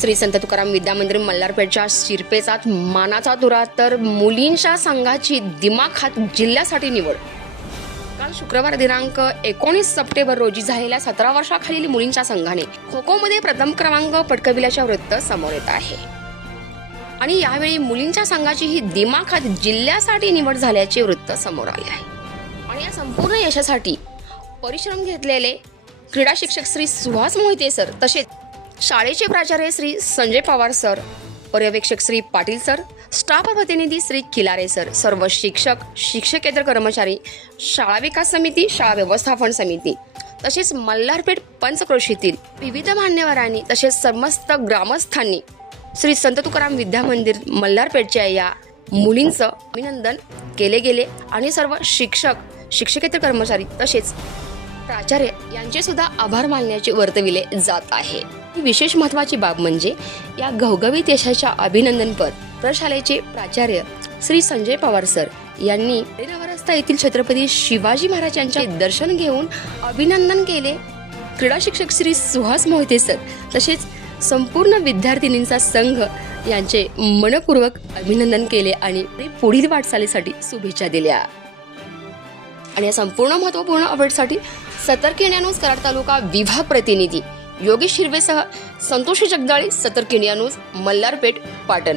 श्री संत तुकाराम विद्या मंदिर मल्हारपेठच्या शिरपेचात मानाचा तुरा तर मुलींच्या संघाची दिमाखात जिल्ह्यासाठी निवड. काल शुक्रवार दिनांक एकोणीस सप्टेंबर रोजी झालेल्या सतरा वर्षाखालील मुलींच्या संघाने खो खोमध्ये प्रथम क्रमांक पटकविल्याचे वृत्त समोर येत आहे. आणि यावेळी मुलींच्या संघाची ही दिमाखात जिल्ह्यासाठी निवड झाल्याचे वृत्त समोर आले आहे. आणि या संपूर्ण यशासाठी परिश्रम घेतलेले क्रीडा शिक्षक श्री सुहास मोहिते सर तसेच शाळेचे प्राचार्य श्री संजय पवार सर पर्यवेक्षक श्री पाटील सर स्टाफ प्रतिनिधी श्री खिलारे सर सर्व शिक्षक शिक्षकेतर कर्मचारी शाळा विकास समिती शाळा व्यवस्थापन समिती तसेच मल्हारपेठ पंचक्रोशीतील विविध मान्यवरांनी तसेच समस्त ग्रामस्थांनी श्री संत तुकाराम विद्या मंदिर मल्हारपेठच्या या मुलींचं अभिनंदन केले गेले आणि सर्व शिक्षक शिक्षकेतर कर्मचारी तसेच प्राचार्य यांचे सुद्धा आभार मानण्याचे वर्तविले जात आहे. ही विशेष महत्वाची बाब म्हणजे या घवघवीत यशाच्या अभिनंदनपर प्रशालेचे प्राचार्य श्री संजय पवार सर यांनी रस्ता येथील छत्रपती शिवाजी महाराज यांचे दर्शन घेऊन अभिनंदन केले. क्रीडा शिक्षक श्री सुहास मोहिते सर तसेच संपूर्ण विद्यार्थिनींचा संघ यांचे मनपूर्वक अभिनंदन केले आणि पुढील वाटचालीसाठी शुभेच्छा दिल्या. आणि या संपूर्ण महत्त्वपूर्ण अपडेटसाठी सतर्क इंडिया न्यूज कराड तालुका विभाग प्रतिनिधी योगेश हिरवेसह संतोषी जगदाळे सतर्क इंडिया न्यूज मल्हारपेठ पाटण.